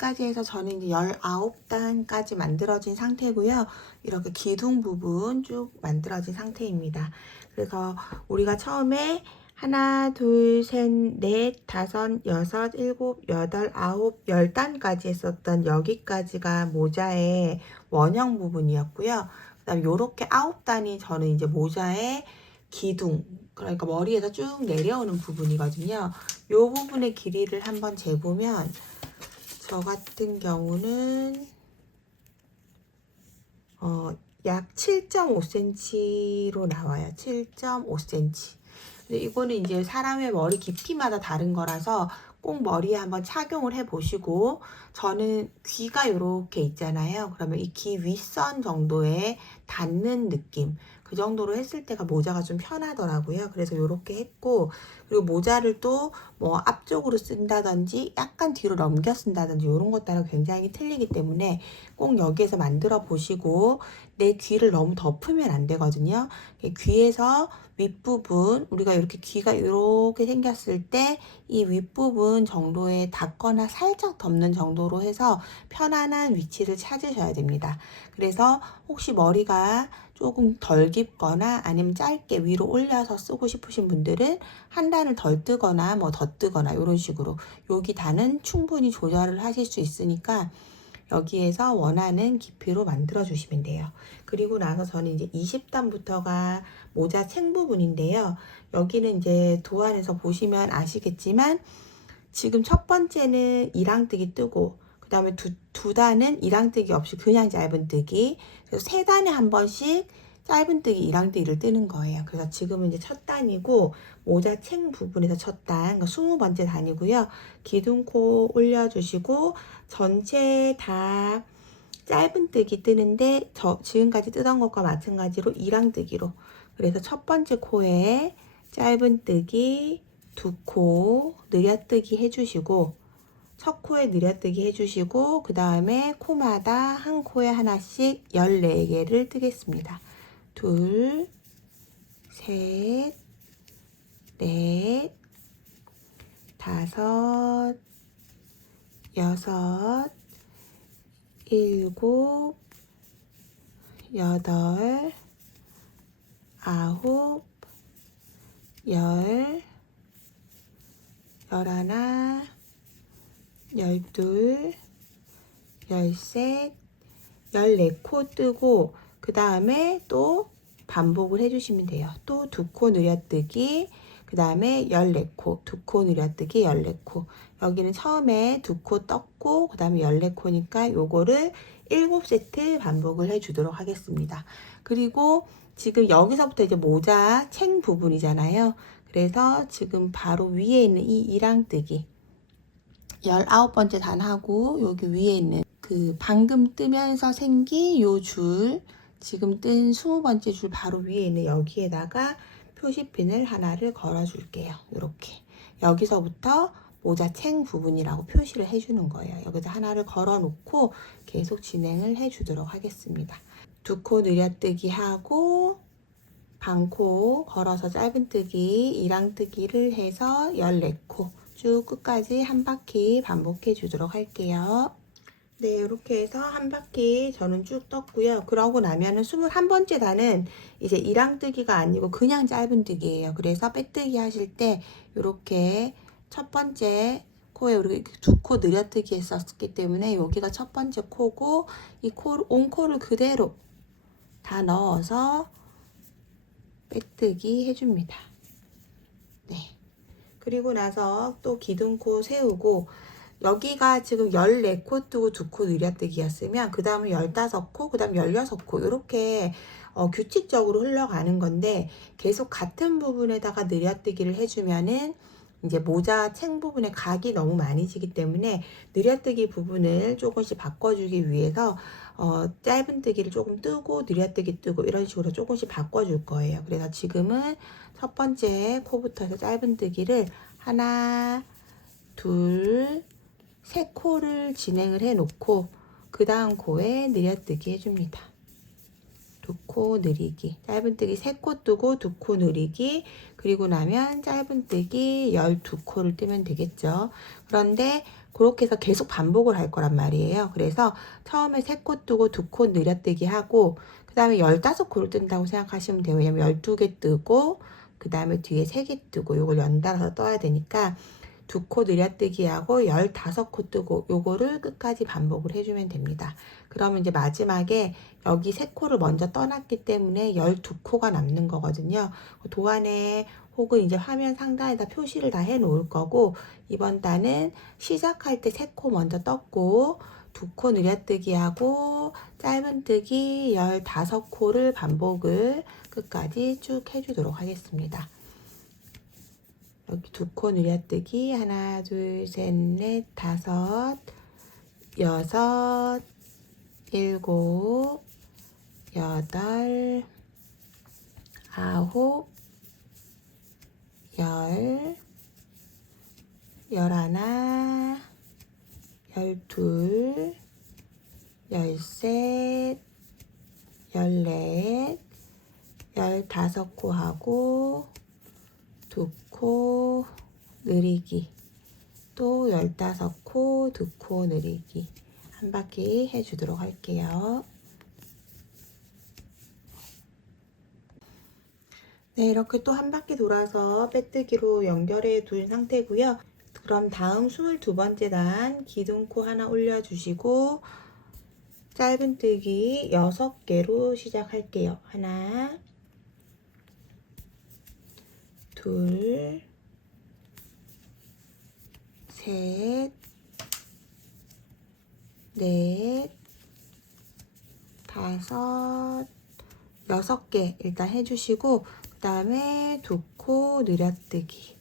여기까지 해서 저는 이제 19단까지 만들어진 상태고요. 이렇게 기둥 부분 쭉 만들어진 상태입니다. 그래서 우리가 처음에 하나, 둘, 셋, 넷, 다섯, 여섯, 일곱, 여덟, 아홉, 10단까지 했었던 여기까지가 모자의 원형 부분이었고요. 그 다음에 요렇게 9단이 저는 이제 모자의 기둥, 그러니까 머리에서 쭉 내려오는 부분이거든요. 요 부분의 길이를 한번 재보면 저 같은 경우는 약 7.5cm로 나와요. 7.5cm. 근데 이거는 이제 사람의 머리 깊이마다 다른 거라서 꼭 머리에 한번 착용을 해 보시고, 저는 귀가 이렇게 있잖아요. 그러면 이 귀 윗선 정도에 닿는 느낌, 그 정도로 했을 때가 모자가 좀 편하더라고요. 그래서 이렇게 했고, 그리고 모자를 또 뭐 앞쪽으로 쓴다든지 약간 뒤로 넘겨 쓴다든지 이런 것 따라 굉장히 틀리기 때문에 꼭 여기에서 만들어 보시고, 내 귀를 너무 덮으면 안 되거든요. 귀에서 윗부분, 우리가 이렇게 귀가 이렇게 생겼을 때 이 윗부분 정도에 닿거나 살짝 덮는 정도로 해서 편안한 위치를 찾으셔야 됩니다. 그래서 혹시 머리가 조금 덜 깊거나 아니면 짧게 위로 올려서 쓰고 싶으신 분들은 한 단을 덜 뜨거나 뭐 더 뜨거나 이런 식으로 여기 단은 충분히 조절을 하실 수 있으니까 여기에서 원하는 깊이로 만들어 주시면 돼요. 그리고 나서 저는 이제 20단부터가 모자 챙 부분인데요. 여기는 이제 도안에서 보시면 아시겠지만 지금 첫 번째는 이랑뜨기 뜨고, 그 다음에 두 단은 이랑뜨기 없이 그냥 짧은뜨기, 그래서 세 단에 한 번씩 짧은뜨기 이랑뜨기를 뜨는 거예요. 그래서 지금은 이제 첫 단이고 모자 챙 부분에서 첫 단, 그러니까 20번째 단이고요. 기둥코 올려주시고 전체 다 짧은뜨기 뜨는데 지금까지 뜨던 것과 마찬가지로 이랑뜨기로, 그래서 첫 번째 코에 짧은뜨기 두 코 느려뜨기 해주시고, 첫 코에 느려뜨기 해주시고, 그 다음에 코마다 한 코에 하나씩 14개를 뜨겠습니다. 둘, 셋, 넷, 다섯, 여섯, 일곱, 여덟, 아홉, 열, 열하나, 열둘, 열셋, 14코 뜨고, 그 다음에 또 반복을 해주시면 돼요. 또 두 코 느려뜨기, 그 다음에 14코, 두 코 느려뜨기 14코. 여기는 처음에 두 코 떴고, 그 다음에 14코니까 요거를 7세트 반복을 해주도록 하겠습니다. 그리고 지금 여기서부터 이제 모자 챙 부분이잖아요. 그래서 지금 바로 위에 있는 이 이랑뜨기 19번째 단하고 여기 위에 있는 그 방금 뜨면서 생긴 요 줄, 지금 뜬 20번째 줄 바로 위에 있는 여기에다가 표시핀을 하나를 걸어 줄게요. 이렇게 여기서부터 모자 챙 부분이라고 표시를 해주는 거예요. 여기서 하나를 걸어 놓고 계속 진행을 해 주도록 하겠습니다. 두 코 느려뜨기 하고 반코 걸어서 짧은뜨기, 이랑뜨기를 해서 14코 쭉 끝까지 한 바퀴 반복해 주도록 할게요. 네, 이렇게 해서 한 바퀴 저는 쭉 떴고요. 그러고 나면은 21번째 단은 이제 이랑뜨기가 아니고 그냥 짧은뜨기예요. 그래서 빼뜨기 하실 때 이렇게 첫 번째 코에 우리 두 코 느려뜨기 했었기 때문에 여기가 첫 번째 코고, 이 온코를 그대로 다 넣어서 빼뜨기 해줍니다. 네. 그리고 나서 또 기둥코 세우고, 여기가 지금 14코 뜨고 2코 느려뜨기였으면 그 다음은 15코, 그 다음 16코 이렇게 규칙적으로 흘러가는 건데, 계속 같은 부분에다가 느려뜨기를 해주면은 이제 모자 챙 부분에 각이 너무 많이 지기 때문에 느려뜨기 부분을 조금씩 바꿔주기 위해서 짧은뜨기를 조금 뜨고 느려뜨기 뜨고 이런 식으로 조금씩 바꿔줄 거예요. 그래서 지금은 첫 번째 코부터 해서 짧은뜨기를 하나, 둘, 세 코를 진행을 해 놓고 그 다음 코에 느려뜨기 해줍니다. 두 코 늘리기. 짧은뜨기 3코 뜨고 2코 늘리기. 그리고 나면 짧은뜨기 12코를 뜨면 되겠죠. 그런데 그렇게 해서 계속 반복을 할 거란 말이에요. 그래서 처음에 3코 뜨고 2코 늘려뜨기 하고 그 다음에 15코를 뜬다고 생각하시면 돼요. 왜냐면 12개 뜨고 그 다음에 뒤에 3개 뜨고 요걸 연달아서 떠야 되니까 2코 늘려뜨기 하고 15코 뜨고 요거를 끝까지 반복을 해주면 됩니다. 그러면 이제 마지막에 여기 3코를 먼저 떠났기 때문에 12코가 남는 거거든요. 도안에 혹은 이제 화면 상단에다 표시를 다 해 놓을 거고, 이번 단은 시작할 때 3코 먼저 떴고 2코 늘려뜨기 하고 짧은뜨기 15코를 반복을 끝까지 쭉 해주도록 하겠습니다. 여기 2코 늘려뜨기 하나 둘셋넷 다섯 여섯 일곱 여덟 아홉 열 열하나 열둘 열셋 열넷 15코 하고 2코 늘리기, 또 15코 2코 늘리기 한 바퀴 해주도록 할게요. 네, 이렇게 또 한 바퀴 돌아서 빼뜨기로 연결해 둔 상태고요. 그럼 다음 22번째 단 기둥코 하나 올려주시고 짧은뜨기 6개로 시작할게요. 하나 둘 셋 넷 다섯 6개 일단 해주시고 그 다음에 2코 늘려뜨기,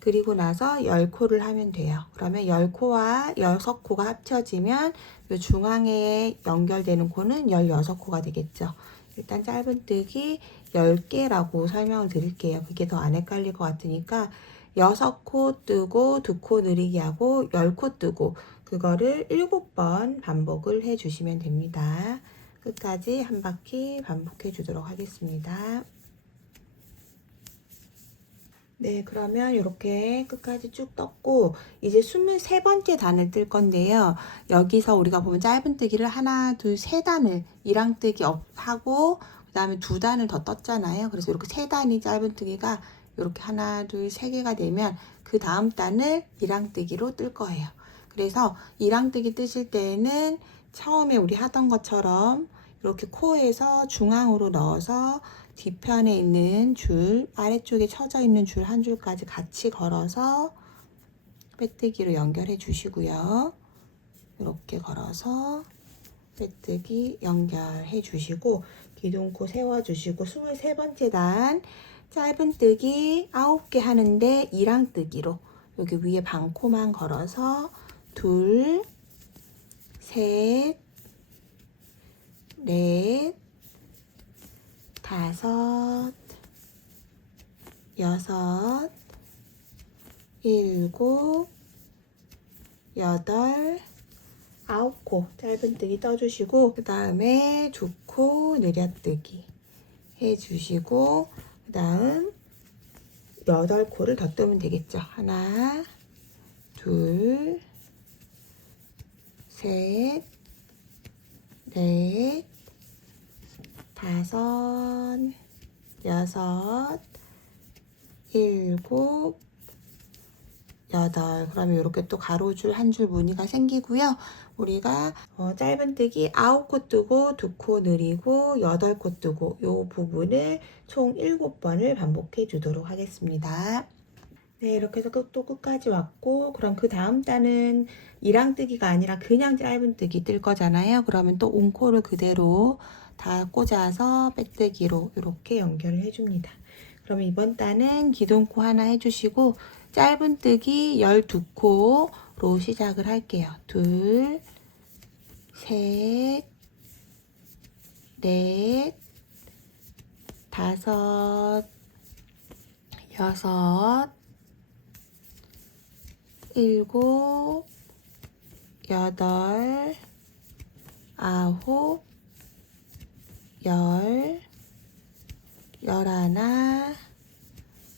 그리고 나서 10코를 하면 돼요. 그러면 10코와 6코가 합쳐지면 이 중앙에 연결되는 코는 16코가 되겠죠. 일단 짧은뜨기 10개라고 설명을 드릴게요. 그게 더 안 헷갈릴 것 같으니까 6코 뜨고 2코 늘리기 하고 10코 뜨고 그거를 7번 반복을 해주시면 됩니다. 끝까지 한 바퀴 반복해 주도록 하겠습니다. 네, 그러면 이렇게 끝까지 쭉 떴고 이제 23번째 단을 뜰 건데요. 여기서 우리가 보면 짧은뜨기를 하나, 둘, 세 단을 이랑뜨기 하고 그 다음에 2단을 더 떴잖아요. 그래서 이렇게 3단이 짧은뜨기가 이렇게 하나, 둘, 3개가 되면 그 다음 단을 이랑뜨기로 뜰 거예요. 그래서 이랑뜨기 뜨실 때에는 처음에 우리 하던 것처럼 이렇게 코에서 중앙으로 넣어서 뒤편에 있는 줄, 아래쪽에 쳐져 있는 줄 한 줄까지 같이 걸어서 빼뜨기로 연결해 주시고요. 이렇게 걸어서 빼뜨기 연결해 주시고 기둥코 세워 주시고 23번째 단 짧은뜨기 9개 하는데 이랑뜨기로 여기 위에 반코만 걸어서 둘, 셋, 넷, 다섯, 여섯, 일곱, 여덟, 9코 짧은뜨기 떠주시고 그 다음에 2코 늘려뜨기 해주시고 그 다음 8코를 더 뜨면 되겠죠. 하나, 둘, 셋, 넷, 다섯, 여섯, 일곱, 여덟. 그러면 이렇게 또 가로줄 한 줄 무늬가 생기고요. 우리가 짧은뜨기 9코 뜨고 2코 늘리고 8코 뜨고 이 부분을 총 7번을 반복해 주도록 하겠습니다. 네, 이렇게 해서 또 끝까지 왔고 그럼 그 다음 단은 이랑뜨기가 아니라 그냥 짧은뜨기 뜰 거잖아요. 그러면 또 온코를 그대로 다 꽂아서 빼뜨기로 이렇게 연결을 해줍니다. 그러면 이번 단은 기둥코 하나 해주시고 짧은뜨기 12코로 시작을 할게요. 둘, 셋, 넷, 다섯, 여섯, 일곱, 여덟, 아홉, 열, 열하나,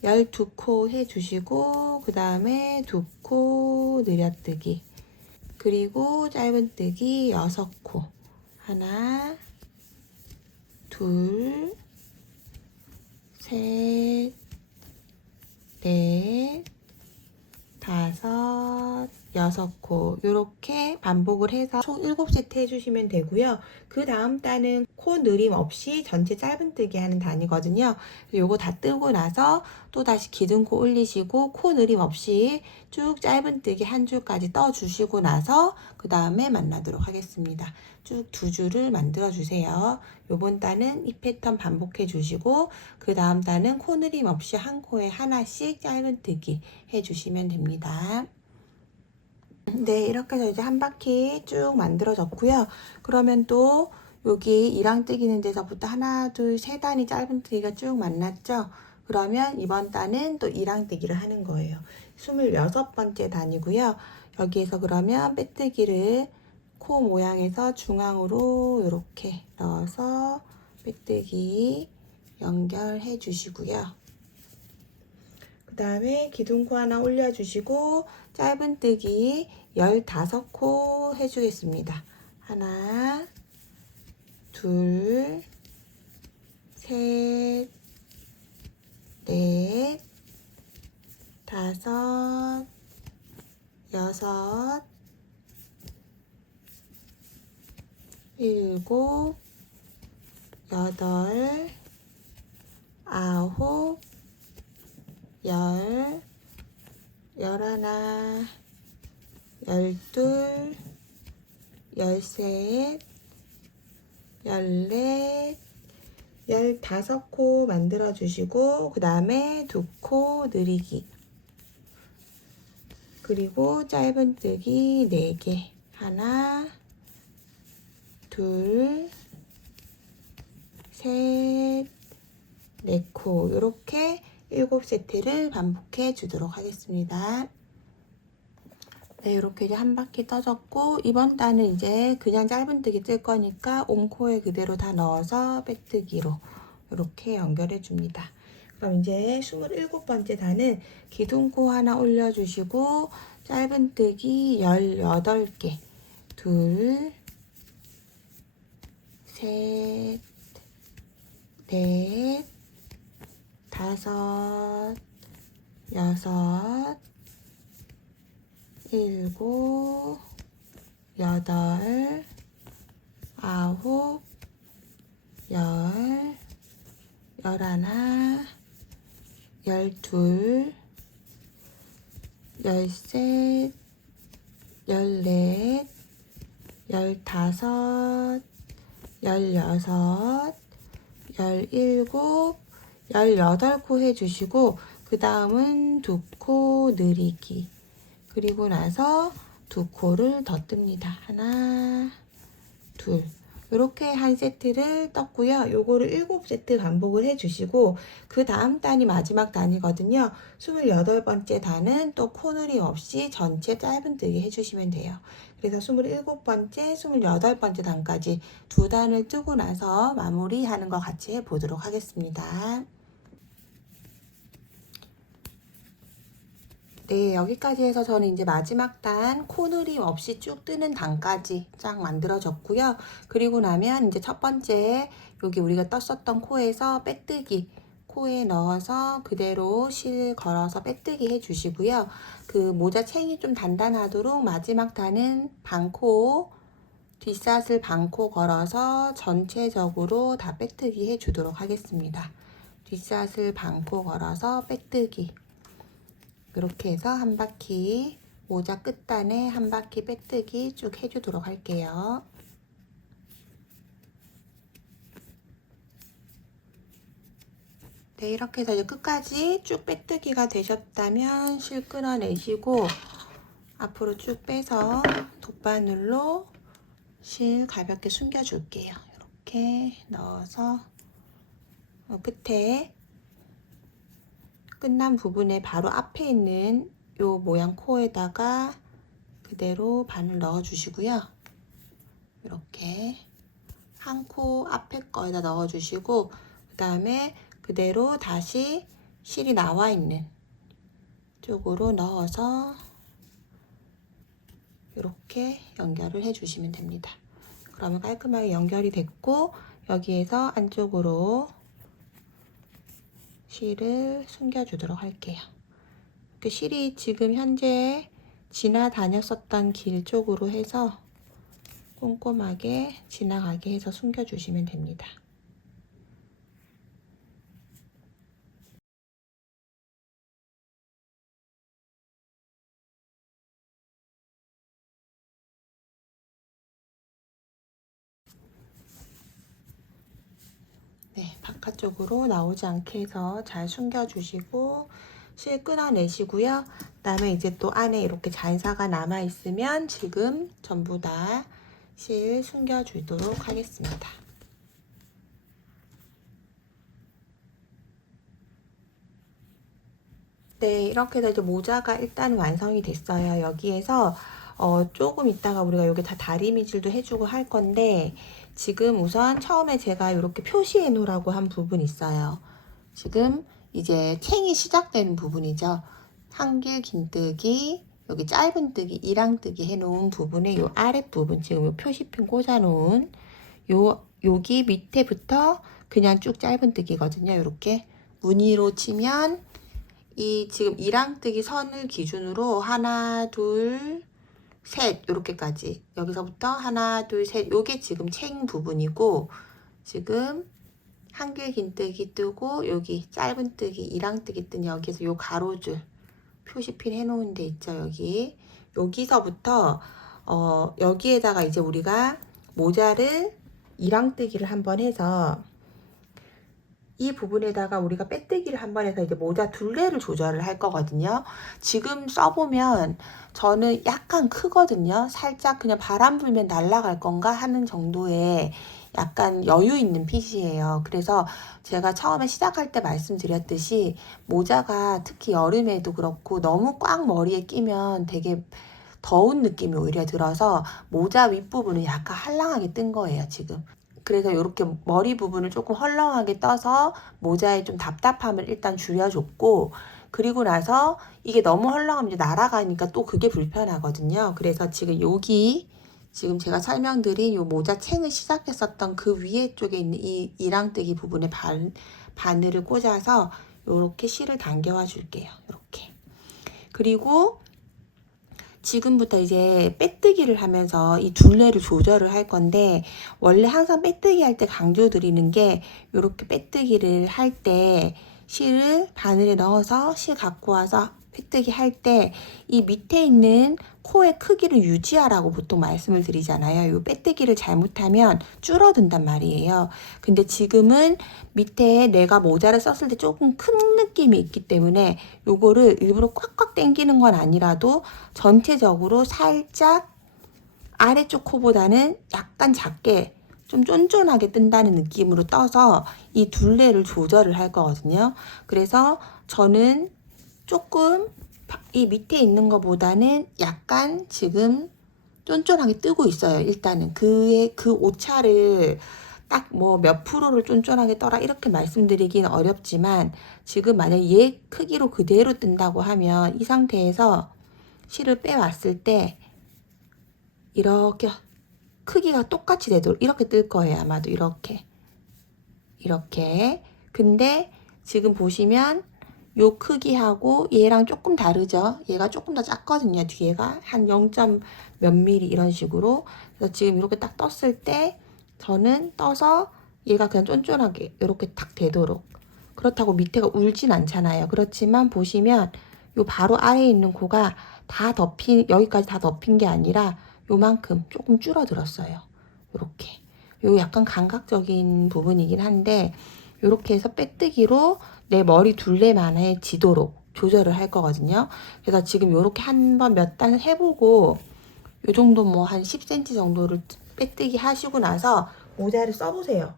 12코 해주시고 그 다음에 2코 늘여뜨기, 그리고 짧은뜨기 6코, 하나, 둘, 셋, 넷, 다섯, 6코 이렇게 반복을 해서 총 7세트 해주시면 되고요. 그 다음 단은 코 느림 없이 전체 짧은뜨기 하는 단이거든요. 요거 다 뜨고 나서 또 다시 기둥코 올리시고 코 느림 없이 쭉 짧은뜨기 한 줄까지 떠주시고 나서 그 다음에 만나도록 하겠습니다. 쭉 2줄을 만들어 주세요. 요번 단은 이 패턴 반복해 주시고 그 다음 단은 코 느림 없이 한 코에 하나씩 짧은뜨기 해주시면 됩니다. 네, 이렇게 해서 이제 한 바퀴 쭉 만들어졌고요. 그러면 또 여기 이랑 뜨기는 데서부터 하나, 둘, 세 단이 짧은뜨기가 쭉 만났죠. 그러면 이번 단은 또 이랑 뜨기를 하는 거예요. 26번째 단이고요. 여기에서 그러면 빼뜨기를 코 모양에서 중앙으로 이렇게 넣어서 빼뜨기 연결해 주시고요. 그 다음에 기둥코 하나 올려주시고 짧은뜨기 15코 해주겠습니다. 하나, 둘, 셋, 넷, 다섯, 여섯, 일곱, 여덟, 아홉, 열, 열하나, 열둘, 열셋, 열넷, 15코 만들어 주시고 그 다음에 2코 늘리기, 그리고 짧은뜨기 4개, 하나, 둘, 셋, 4코 이렇게 7세트를 반복해 주도록 하겠습니다. 네, 이렇게 이제 한 바퀴 떠졌고 이번 단은 이제 그냥 짧은뜨기 뜰 거니까 옴코에 그대로 다 넣어서 빼뜨기로 이렇게 연결해 줍니다. 그럼 이제 27번째 단은 기둥코 하나 올려주시고 짧은뜨기 18개, 둘, 셋, 넷, 다섯, 여섯, 일곱, 여덟, 아홉, 열, 열하나, 열둘, 열셋, 열넷, 열다섯, 열여섯, 열일곱, 18코 해주시고 그 다음은 2코 늘리기, 그리고 나서 2코를 더 뜹니다. 하나, 둘, 이렇게 한 세트를 떴고요. 요거를 7세트 반복을 해주시고 그 다음 단이 마지막 단이거든요. 28번째 단은 또 코늘림 없이 전체 짧은뜨기 해주시면 돼요. 그래서 27번째, 28번째 단까지 2단을 뜨고 나서 마무리하는 거 같이 해보도록 하겠습니다. 네, 여기까지 해서 저는 이제 마지막 단 코늘림 없이 쭉 뜨는 단까지 쫙 만들어졌고요. 그리고 나면 이제 첫 번째 여기 우리가 떴었던 코에서 빼뜨기, 코에 넣어서 그대로 실 걸어서 빼뜨기 해주시고요. 그 모자 챙이 좀 단단하도록 마지막 단은 반코, 뒷샷을 반코 걸어서 전체적으로 다 빼뜨기 해주도록 하겠습니다. 뒷샷을 반코 걸어서 빼뜨기. 이렇게 해서 한 바퀴 모자 끝단에 한 바퀴 빼뜨기 쭉 해주도록 할게요. 네, 이렇게 해서 이제 끝까지 쭉 빼뜨기가 되셨다면 실 끊어내시고 앞으로 쭉 빼서 돗바늘로 실 가볍게 숨겨줄게요. 이렇게 넣어서 끝에 끝난 부분에 바로 앞에 있는 요 모양 코에다가 그대로 바늘 넣어 주시고요. 이렇게 한 코 앞에 거에다 넣어주시고 그 다음에 그대로 다시 실이 나와 있는 쪽으로 넣어서 이렇게 연결을 해주시면 됩니다. 그러면 깔끔하게 연결이 됐고 여기에서 안쪽으로 실을 숨겨주도록 할게요. 그 실이 지금 현재 지나다녔었던 길 쪽으로 해서 꼼꼼하게 지나가게 해서 숨겨주시면 됩니다. 네, 바깥쪽으로 나오지 않게 해서 잘 숨겨주시고 실 끊어내시고요. 그 다음에 이제 또 안에 이렇게 잔사가 남아있으면 지금 전부 다 실 숨겨주도록 하겠습니다. 네, 이렇게 해서 이제 모자가 일단 완성이 됐어요. 여기에서 조금 있다가 우리가 여기 다 다리미질도 해주고 할 건데 지금 우선 처음에 제가 이렇게 표시해 놓으라고 한 부분 있어요. 지금 이제 챙이 시작되는 부분이죠. 한길 긴뜨기, 여기 짧은뜨기, 이랑뜨기 해놓은 부분에 요 아랫부분, 지금 요 표시핀 꽂아놓은 여기 밑에부터 그냥 쭉 짧은뜨기거든요. 이렇게 무늬로 치면 이 지금 이랑뜨기 선을 기준으로 하나, 둘, 셋 이렇게까지 여기서부터 하나, 둘, 셋 요게 지금 챙 부분이고 지금 한길 긴뜨기 뜨고 여기 짧은뜨기, 이랑뜨기 뜬 여기에서 요 가로줄 표시핀 해놓은 데 있죠. 여기서부터 여기에다가 이제 우리가 모자를 이랑뜨기를 한번 해서 이 부분에다가 우리가 빼뜨기를 한번 해서 이제 모자 둘레를 조절을 할 거거든요. 지금 써보면 저는 약간 크거든요. 살짝 그냥 바람 불면 날아갈 건가 하는 정도의 약간 여유 있는 핏이에요. 그래서 제가 처음에 시작할 때 말씀드렸듯이 모자가 특히 여름에도 그렇고 너무 꽉 머리에 끼면 되게 더운 느낌이 오히려 들어서 모자 윗부분은 약간 헐렁하게 뜬 거예요, 지금. 그래서 이렇게 머리 부분을 조금 헐렁하게 떠서 모자에 좀 답답함을 일단 줄여줬고 그리고 나서 이게 너무 헐렁하면 이제 날아가니까 또 그게 불편하거든요. 그래서 지금 여기 지금 제가 설명드린 요 모자 챙을 시작했었던 그 위에 쪽에 있는 이 이랑뜨기 부분에 바늘을 꽂아서 이렇게 실을 당겨와 줄게요. 이렇게. 그리고 지금부터 이제 빼뜨기를 하면서 이 둘레를 조절을 할 건데 원래 항상 빼뜨기 할 때 강조드리는 게 이렇게 빼뜨기를 할 때 실을 바늘에 넣어서 실 갖고 와서 빼뜨기 할 때 이 밑에 있는 코의 크기를 유지하라고 보통 말씀을 드리잖아요. 이 빼뜨기를 잘못하면 줄어든단 말이에요. 근데 지금은 밑에 내가 모자를 썼을 때 조금 큰 느낌이 있기 때문에 요거를 일부러 꽉꽉 당기는 건 아니라도 전체적으로 살짝 아래쪽 코보다는 약간 작게 좀 쫀쫀하게 뜬다는 느낌으로 떠서 이 둘레를 조절을 할 거거든요. 그래서 저는 조금 이 밑에 있는 것보다는 약간 지금 쫀쫀하게 뜨고 있어요. 일단은 그 오차를 딱 뭐 몇 프로를 쫀쫀하게 떠라 이렇게 말씀드리긴 어렵지만 지금 만약에 얘 크기로 그대로 뜬다고 하면 이 상태에서 실을 빼왔을 때 이렇게 크기가 똑같이 되도록 이렇게 뜰 거예요. 아마도 이렇게 근데 지금 보시면 요 크기하고 얘랑 조금 다르죠. 얘가 조금 더 작거든요. 뒤에가 한 0. 몇 미리 이런 식으로. 그래서 지금 이렇게 딱 떴을 때 저는 떠서 얘가 그냥 쫀쫀하게 이렇게 딱 되도록. 그렇다고 밑에가 울진 않잖아요. 그렇지만 보시면 요 바로 아래에 있는 코가 다 덮인, 여기까지 다 덮인 게 아니라 요만큼 조금 줄어들었어요. 요렇게. 요 약간 감각적인 부분이긴 한데 요렇게 해서 빼뜨기로 내 머리 둘레만에 지도록 조절을 할 거거든요. 그래서 지금 요렇게 한번 몇 단 해보고 요 정도 뭐 한 10cm 정도를 빼뜨기 하시고 나서 모자를 써보세요.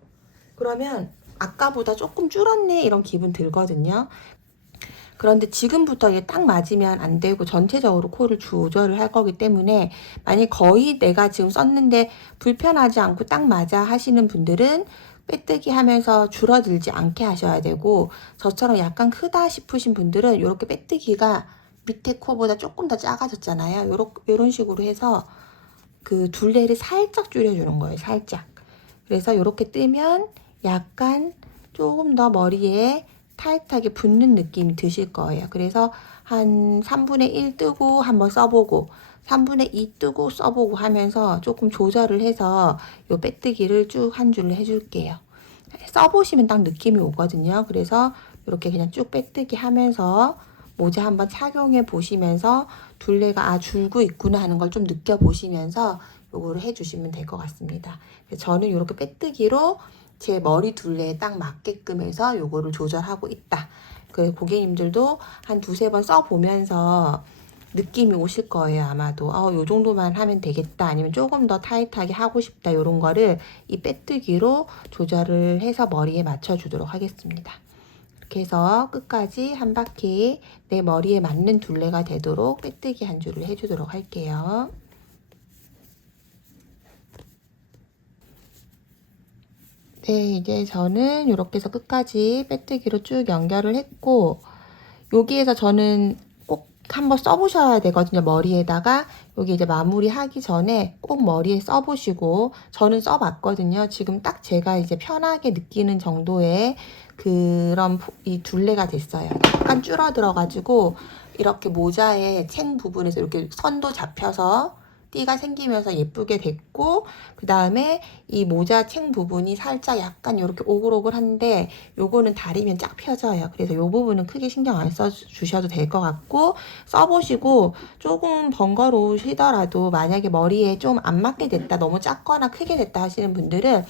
그러면 아까보다 조금 줄었네 이런 기분 들거든요. 그런데 지금부터 이게 딱 맞으면 안 되고 전체적으로 코를 조절을 할 거기 때문에 만약 거의 내가 지금 썼는데 불편하지 않고 딱 맞아 하시는 분들은 빼뜨기 하면서 줄어들지 않게 하셔야 되고, 저처럼 약간 크다 싶으신 분들은 이렇게 빼뜨기가 밑에 코보다 조금 더 작아졌잖아요. 요런 식으로 해서 그 둘레를 살짝 줄여주는 거예요. 살짝. 그래서 이렇게 뜨면 약간 조금 더 머리에 타이트하게 붙는 느낌이 드실 거예요. 그래서 한 3분의 1 뜨고 한번 써보고 3분의 2 뜨고 써보고 하면서 조금 조절을 해서 요 빼뜨기를 쭉 한 줄로 해줄게요. 써보시면 딱 느낌이 오거든요. 그래서 이렇게 그냥 쭉 빼뜨기 하면서 모자 한번 착용해 보시면서 둘레가 줄고 있구나 하는 걸 좀 느껴보시면서 요거를 해주시면 될 것 같습니다. 저는 이렇게 빼뜨기로 제 머리 둘레에 딱 맞게끔 해서 요거를 조절하고 있다. 그 고객님들도 한 두세 번 써보면서 느낌이 오실 거예요. 아마도 요 정도만 하면 되겠다, 아니면 조금 더 타이트하게 하고 싶다, 이런 거를 이 빼뜨기로 조절을 해서 머리에 맞춰 주도록 하겠습니다. 이렇게 해서 끝까지 한 바퀴 내 머리에 맞는 둘레가 되도록 빼뜨기 한 줄을 해주도록 할게요. 네, 이제 저는 이렇게 해서 끝까지 빼뜨기로 쭉 연결을 했고, 여기에서 저는 꼭 한번 써보셔야 되거든요. 머리에다가 여기 이제 마무리 하기 전에 꼭 머리에 써보시고, 저는 써봤거든요. 지금 딱 제가 이제 편하게 느끼는 정도의 그런 이 둘레가 됐어요. 약간 줄어들어가지고 이렇게 모자의 챙 부분에서 이렇게 선도 잡혀서 띠가 생기면서 예쁘게 됐고, 그 다음에 이 모자 챙 부분이 살짝 약간 이렇게 오글오글한데 요거는 다리면 쫙 펴져요. 그래서 요 부분은 크게 신경 안 써주셔도 될 것 같고, 써보시고 조금 번거로우시더라도 만약에 머리에 좀 안 맞게 됐다, 너무 작거나 크게 됐다 하시는 분들은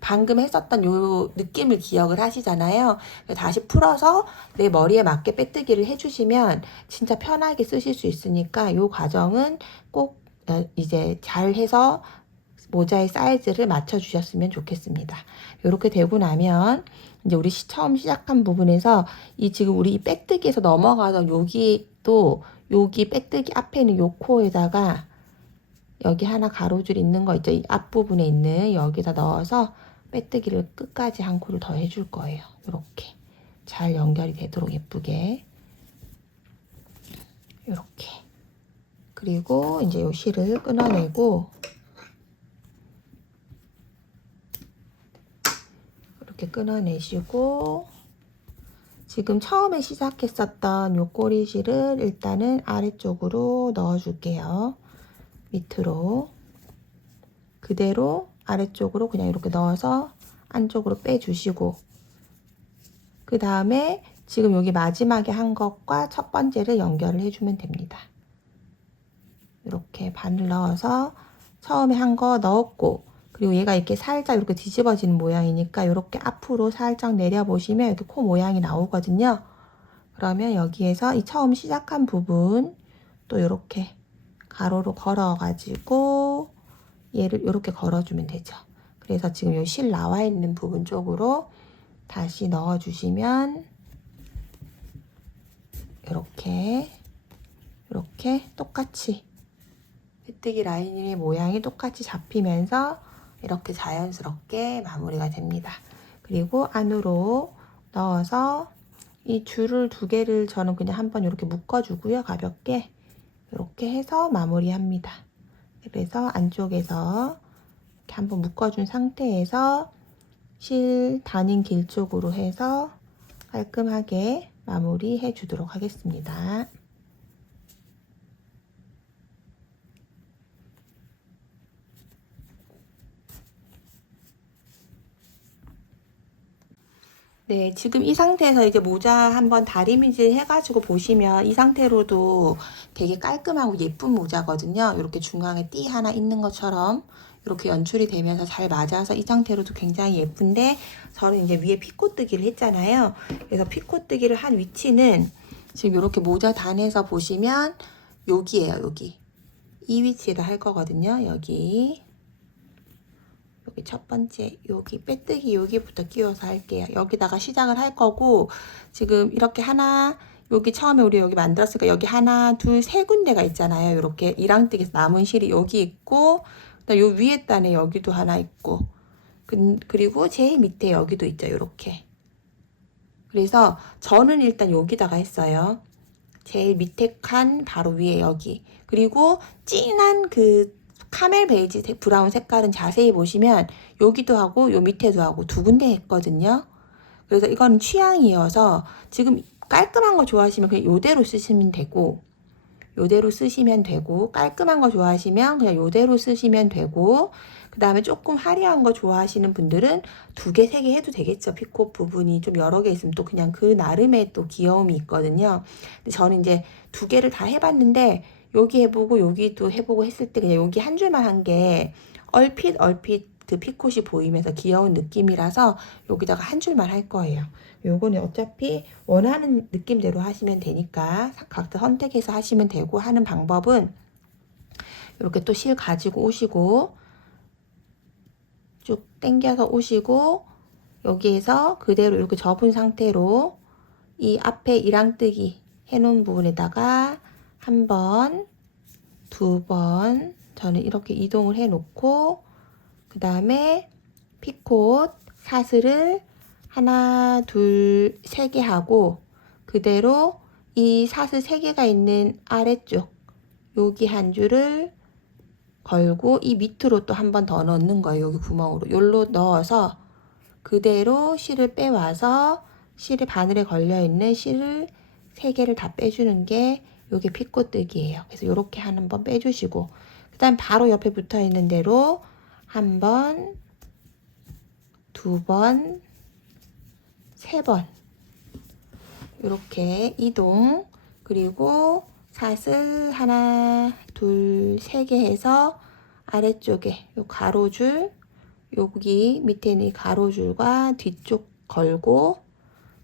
방금 했었던 요 느낌을 기억을 하시잖아요. 다시 풀어서 내 머리에 맞게 빼뜨기를 해주시면 진짜 편하게 쓰실 수 있으니까 요 과정은 꼭 이제 잘 해서 모자의 사이즈를 맞춰 주셨으면 좋겠습니다. 이렇게 되고 나면 이제 우리 처음 시작한 부분에서 이 지금 우리 이 빼뜨기에서 넘어가서 여기 빼뜨기 앞에 있는 요 코에다가 여기 하나 가로줄 있는 거 있죠? 이 앞부분에 있는 여기다 넣어서 빼뜨기를 끝까지 한 코를 더 해줄 거예요. 이렇게 잘 연결이 되도록 예쁘게. 이렇게. 그리고 이제 요 실을 끊어내고 이렇게 끊어내시고, 지금 처음에 시작했었던 요 꼬리실을 일단은 아래쪽으로 넣어줄게요. 밑으로. 그대로 아래쪽으로 그냥 이렇게 넣어서 안쪽으로 빼주시고, 그 다음에 지금 여기 마지막에 한 것과 첫 번째를 연결을 해주면 됩니다. 이렇게 반을 넣어서 처음에 한 거 넣었고, 그리고 얘가 이렇게 살짝 이렇게 뒤집어지는 모양이니까 이렇게 앞으로 살짝 내려보시면 이렇게 코 모양이 나오거든요. 그러면 여기에서 이 처음 시작한 부분 또 이렇게 가로로 걸어가지고 얘를 이렇게 걸어주면 되죠. 그래서 지금 이 실 나와 있는 부분 쪽으로 다시 넣어주시면 이렇게 똑같이 빼뜨기 라인의 모양이 똑같이 잡히면서 이렇게 자연스럽게 마무리가 됩니다. 그리고 안으로 넣어서 이 줄을 두 개를 저는 그냥 한번 이렇게 묶어주고요. 가볍게 이렇게 해서 마무리합니다. 그래서 안쪽에서 이렇게 한번 묶어준 상태에서 실 다닌 길 쪽으로 해서 깔끔하게 마무리해 주도록 하겠습니다. 네, 지금 이 상태에서 이제 모자 한번 다리미질 해가지고 보시면 이 상태로도 되게 깔끔하고 예쁜 모자거든요. 이렇게 중앙에 띠 하나 있는 것처럼 이렇게 연출이 되면서 잘 맞아서 이 상태로도 굉장히 예쁜데, 저는 이제 위에 피코뜨기를 했잖아요. 그래서 피코뜨기를 한 위치는 지금 이렇게 모자 단에서 보시면 여기에요. 여기 이 위치에다 할 거거든요. 여기 첫 번째 여기 빼뜨기 여기부터 끼워서 할게요. 여기다가 시작을 할 거고, 지금 이렇게 하나 여기 처음에 우리 여기 만들었으니까 여기 하나, 둘, 세 군데가 있잖아요. 이렇게 이랑뜨기에서 남은 실이 여기 있고, 그다음 요 위에 단에 여기도 하나 있고, 그리고 제일 밑에 여기도 있죠. 이렇게. 그래서 저는 일단 여기다가 했어요. 제일 밑에 칸 바로 위에 여기. 그리고 진한 그 카멜 베이지 브라운 색깔은 자세히 보시면 여기도 하고 요 밑에도 하고 두 군데 했거든요. 그래서 이건 취향이어서 지금 깔끔한 거 좋아하시면 그냥 요대로 쓰시면 되고, 요대로 쓰시면 되고, 깔끔한 거 좋아하시면 그냥 요대로 쓰시면 되고, 그 다음에 조금 화려한 거 좋아하시는 분들은 두 개, 세 개 해도 되겠죠. 피코 부분이 좀 여러 개 있으면 또 그냥 그 나름의 또 귀여움이 있거든요. 근데 저는 이제 두 개를 다 해봤는데, 여기 해보고 여기도 해보고 했을 때 그냥 여기 한 줄만 한 게 얼핏 그 피콧이 보이면서 귀여운 느낌이라서 여기다가 한 줄만 할 거예요. 요거는 어차피 원하는 느낌대로 하시면 되니까 각자 선택해서 하시면 되고, 하는 방법은 이렇게 또 실 가지고 오시고 쭉 당겨서 오시고 여기에서 그대로 이렇게 접은 상태로 이 앞에 이랑뜨기 해놓은 부분에다가 한 번, 두 번 저는 이렇게 이동을 해 놓고, 그 다음에 피콧 사슬을 하나, 둘, 세 개 하고 그대로 이 사슬 세 개가 있는 아래쪽 여기 한 줄을 걸고 이 밑으로 또 한 번 더 넣는 거예요. 여기 구멍으로 요로 넣어서 그대로 실을 빼와서 실이 바늘에 걸려 있는 실을 세 개를 다 빼주는 게 요게 피꽃뜨기예요. 그래서 요렇게 한 번 빼주시고, 그 다음 바로 옆에 붙어 있는 대로 한 번, 두 번, 세 번 이렇게 이동, 그리고 사슬 하나, 둘, 세 개 해서 아래쪽에 요 가로줄, 여기 밑에 있는 가로줄과 뒤쪽 걸고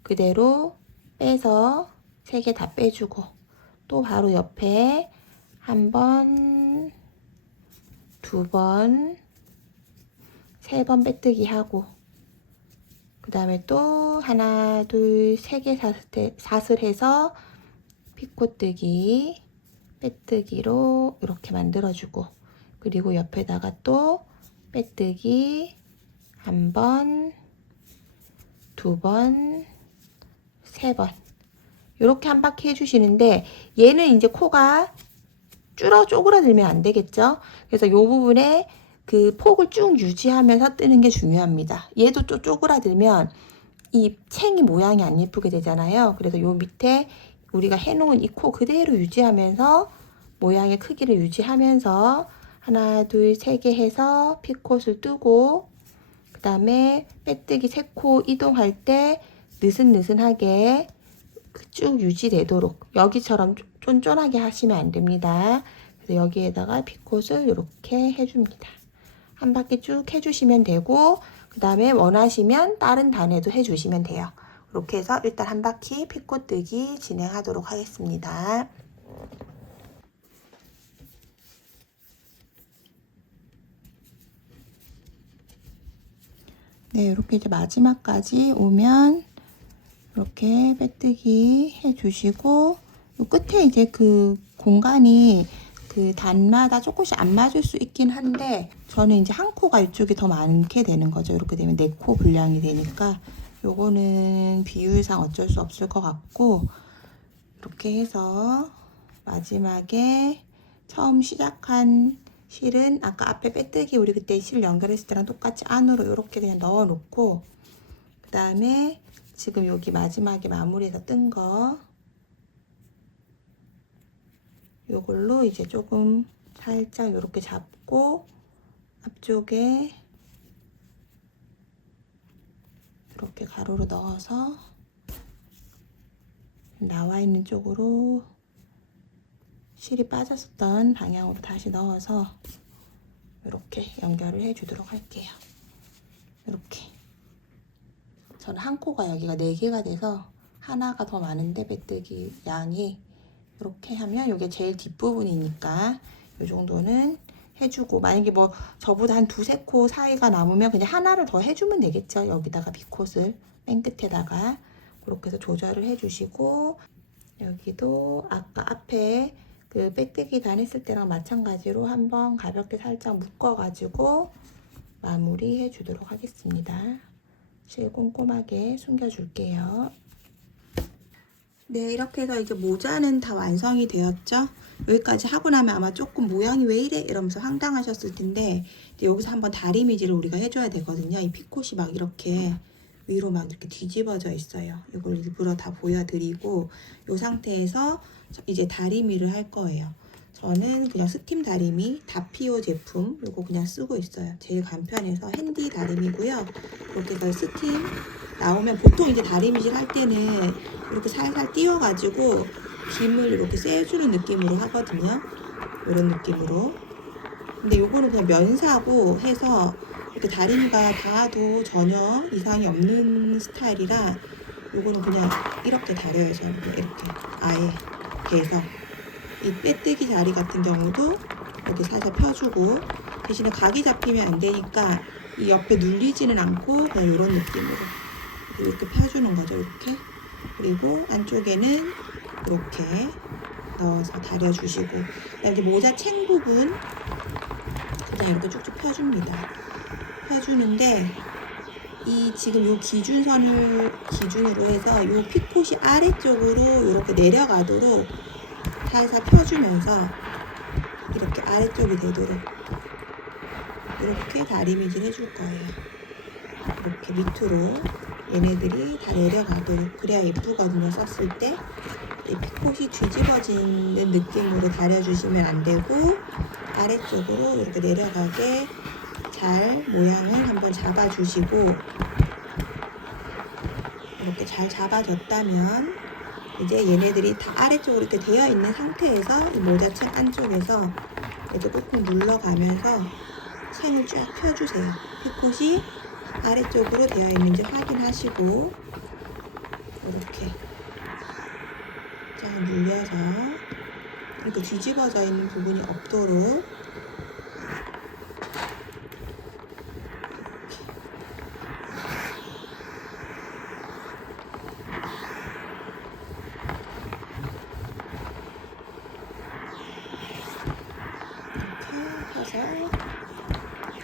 그대로 빼서 세 개 다 빼주고, 또 바로 옆에 한 번, 두 번, 세 번 빼뜨기 하고, 그 다음에 또 하나, 둘, 세 개 사슬해서 피콧뜨기, 빼뜨기로 이렇게 만들어주고, 그리고 옆에다가 또 빼뜨기 한 번, 두 번, 세 번 이렇게 한 바퀴 해주시는데, 얘는 이제 코가 쪼그라들면 안 되겠죠. 그래서 이 부분에 그 폭을 쭉 유지하면서 뜨는 게 중요합니다. 얘도 또 쪼그라들면 이 챙이 모양이 안 예쁘게 되잖아요. 그래서 요 밑에 우리가 해놓은 이 코 그대로 유지하면서 모양의 크기를 유지하면서 하나, 둘, 세 개 해서 피콧을 뜨고, 그 다음에 빼뜨기 세 코 이동할 때 느슨느슨하게 쭉 유지되도록 여기처럼 쫀쫀하게 하시면 안 됩니다. 그래서 여기에다가 피콧을 이렇게 해줍니다. 한 바퀴 쭉 해주시면 되고, 그 다음에 원하시면 다른 단에도 해주시면 돼요. 이렇게 해서 일단 한 바퀴 피콧뜨기 진행하도록 하겠습니다. 네, 이렇게 이제 마지막까지 오면 이렇게 빼뜨기 해주시고, 끝에 이제 그 공간이 그 단마다 조금씩 안 맞을 수 있긴 한데, 저는 이제 한 코가 이쪽이 더 많게 되는 거죠. 이렇게 되면 4코 분량이 되니까 요거는 비율상 어쩔 수 없을 것 같고, 이렇게 해서 마지막에 처음 시작한 실은 아까 앞에 빼뜨기 우리 그때 실 연결했을 때랑 똑같이 안으로 이렇게 그냥 넣어 놓고, 그 다음에 지금 여기 마지막에 마무리해서 뜬 거 요걸로 이제 조금 살짝 이렇게 잡고 앞쪽에 이렇게 가로로 넣어서 나와 있는 쪽으로 실이 빠졌었던 방향으로 다시 넣어서 이렇게 연결을 해 주도록 할게요. 이렇게 저는 한 코가 여기가 4개가 돼서 하나가 더 많은데 빼뜨기 양이, 이렇게 하면 이게 제일 뒷부분이니까 이 정도는 해주고, 만약에 뭐 저보다 한 2~3코 사이가 남으면 그냥 하나를 더 해주면 되겠죠. 여기다가 비콧을 맨 끝에다가 그렇게 해서 조절을 해주시고, 여기도 아까 앞에 그 빼뜨기 단했을 때랑 마찬가지로 한번 가볍게 살짝 묶어가지고 마무리해 주도록 하겠습니다. 실 꼼꼼하게 숨겨줄게요. 네, 이렇게 해서 이제 모자는 다 완성이 되었죠. 여기까지 하고 나면 아마 조금 모양이 왜 이래? 이러면서 황당하셨을 텐데, 여기서 한번 다리미질을 우리가 해줘야 되거든요. 이 피콧이 막 이렇게 위로 막 이렇게 뒤집어져 있어요. 이걸 일부러 다 보여드리고, 이 상태에서 이제 다리미를 할 거예요. 저는 그냥 스팀 다리미 다피오 제품 이거 그냥 쓰고 있어요. 제일 간편해서 핸디 다리미고요. 이렇게 해서 스팀 나오면 보통 이제 다리미질 할 때는 이렇게 살살 띄워가지고 김을 이렇게 쐬주는 느낌으로 하거든요. 이런 느낌으로. 근데 요거는 그냥 면사고 해서 이렇게 다리미가 닿아도 전혀 이상이 없는 스타일이라 요거는 그냥 이렇게 다려요. 저는 이렇게 아예 돼서 이 빼뜨기 자리 같은 경우도 이렇게 살살 펴주고 대신에 각이 잡히면 안 되니까 이 옆에 눌리지는 않고 그냥 이런 느낌으로 이렇게 펴주는 거죠. 이렇게. 그리고 안쪽에는 이렇게 넣어서 다려주시고 그다음에 이제 모자 챙 부분 그냥 이렇게 쭉쭉 펴줍니다. 펴주는데 이 지금 요 기준선을 기준으로 해서 요 피콧이 아래쪽으로 이렇게 내려가도록 살살 펴주면서 이렇게 아래쪽이 되도록 이렇게 다리미질 해줄 거예요. 이렇게 밑으로 얘네들이 다 내려가도록 그래야 예쁘거든요. 썼을 때 이 피콧이 뒤집어지는 느낌으로 다려주시면 안 되고 아래쪽으로 이렇게 내려가게 잘 모양을 한번 잡아주시고 이렇게 잘 잡아줬다면 이제 얘네들이 다 아래쪽으로 이렇게 되어 있는 상태에서 이 모자챙 안쪽에서 이렇게 꾹꾹 눌러가면서 챙을 쫙 펴주세요. 피콧이 아래쪽으로 되어 있는지 확인하시고 이렇게 쫙 눌려서 이렇게 뒤집어져 있는 부분이 없도록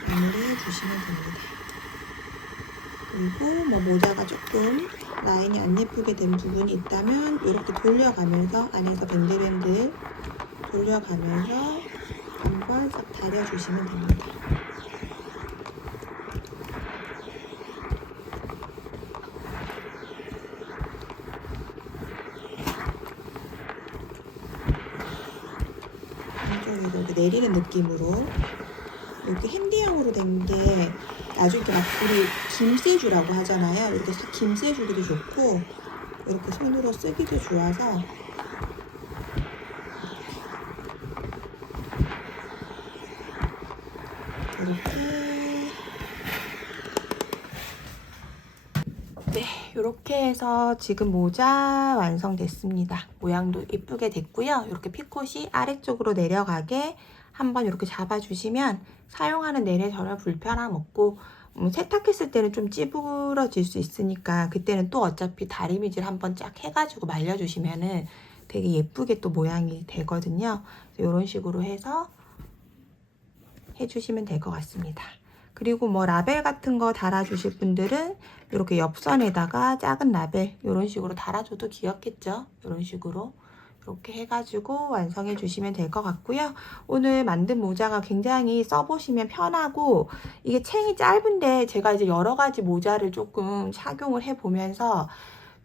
마무리해 주시면 됩니다. 그리고 뭐 모자가 조금 라인이 안 예쁘게 된 부분이 있다면 이렇게 돌려가면서 안에서 밴들밴들 돌려가면서 한번 싹 다려주시면 됩니다. 한쪽으로 이렇게 내리는 느낌으로 이렇게 핸디형으로 된 게 나중에 막 우리 김세주라고 하잖아요. 이렇게 김세주기도 좋고 이렇게 손으로 쓰기도 좋아서 이렇게 네, 이렇게 해서 지금 모자 완성됐습니다. 모양도 예쁘게 됐고요. 이렇게 피콧이 아래쪽으로 내려가게 한번 이렇게 잡아주시면 사용하는 내내 전혀 불편함 없고 세탁했을 때는 좀 찌부러질 수 있으니까 그때는 또 어차피 다리미질 한번 쫙 해가지고 말려주시면은 되게 예쁘게 또 모양이 되거든요. 이런 식으로 해서 해주시면 될 것 같습니다. 그리고 뭐 라벨 같은 거 달아주실 분들은 이렇게 옆선에다가 작은 라벨 이런 식으로 달아줘도 귀엽겠죠? 이런 식으로 이렇게 해가지고 완성해 주시면 될 것 같고요. 오늘 만든 모자가 굉장히 써보시면 편하고 이게 챙이 짧은데 제가 이제 여러 가지 모자를 조금 착용을 해보면서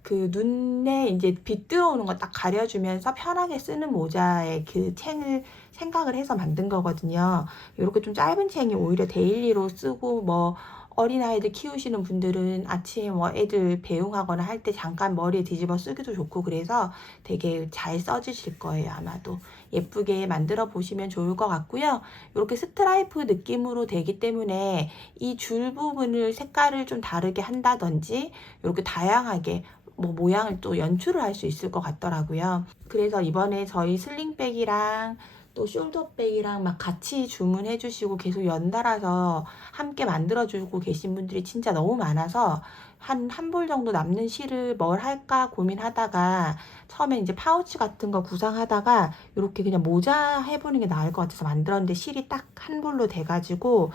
그 눈에 이제 빛 들어오는 거 딱 가려주면서 편하게 쓰는 모자의 그 챙을 생각을 해서 만든 거거든요. 이렇게 좀 짧은 챙이 오히려 데일리로 쓰고 뭐 어린아이들 키우시는 분들은 아침에 뭐 애들 배웅하거나 할 때 잠깐 머리에 뒤집어 쓰기도 좋고 그래서 되게 잘 써지실 거예요. 아마도 예쁘게 만들어 보시면 좋을 것 같고요. 이렇게 스트라이프 느낌으로 되기 때문에 이 줄 부분을 색깔을 좀 다르게 한다든지 이렇게 다양하게 뭐 모양을 또 연출을 할 수 있을 것 같더라고요. 그래서 이번에 저희 슬링백이랑 또 숄더백이랑 막 같이 주문해 주시고 계속 연달아서 함께 만들어 주고 계신 분들이 진짜 너무 많아서 한 벌 정도 남는 실을 뭘 할까 고민하다가 처음에 이제 파우치 같은 거 구상하다가 이렇게 그냥 모자 해보는 게 나을 것 같아서 만들었는데 실이 딱 한 벌로 돼가지고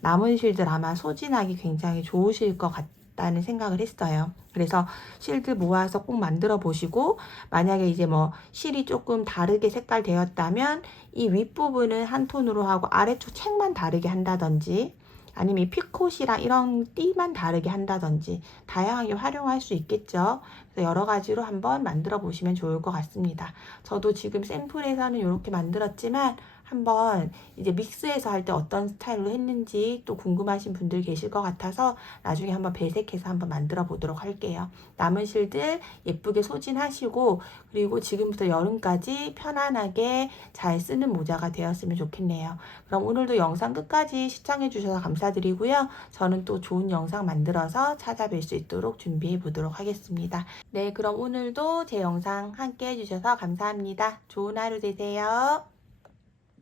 남은 실들 아마 소진하기 굉장히 좋으실 것 같다는 생각을 했어요. 그래서 실들 모아서 꼭 만들어 보시고, 만약에 이제 뭐 실이 조금 다르게 색깔 되었다면 이 윗부분은 한 톤으로 하고 아래쪽 책만 다르게 한다든지, 아니면 이 피콧이랑 이런 띠만 다르게 한다든지 다양하게 활용할 수 있겠죠. 그래서 여러 가지로 한번 만들어 보시면 좋을 것 같습니다. 저도 지금 샘플에서는 이렇게 만들었지만 한번 이제 믹스해서 할 때 어떤 스타일로 했는지 또 궁금하신 분들 계실 것 같아서 나중에 한번 배색해서 한번 만들어 보도록 할게요. 남은 실들 예쁘게 소진하시고, 그리고 지금부터 여름까지 편안하게 잘 쓰는 모자가 되었으면 좋겠네요. 그럼 오늘도 영상 끝까지 시청해 주셔서 감사드리고요. 저는 또 좋은 영상 만들어서 찾아뵐 수 있도록 준비해 보도록 하겠습니다. 네, 그럼 오늘도 제 영상 함께 해주셔서 감사합니다. 좋은 하루 되세요.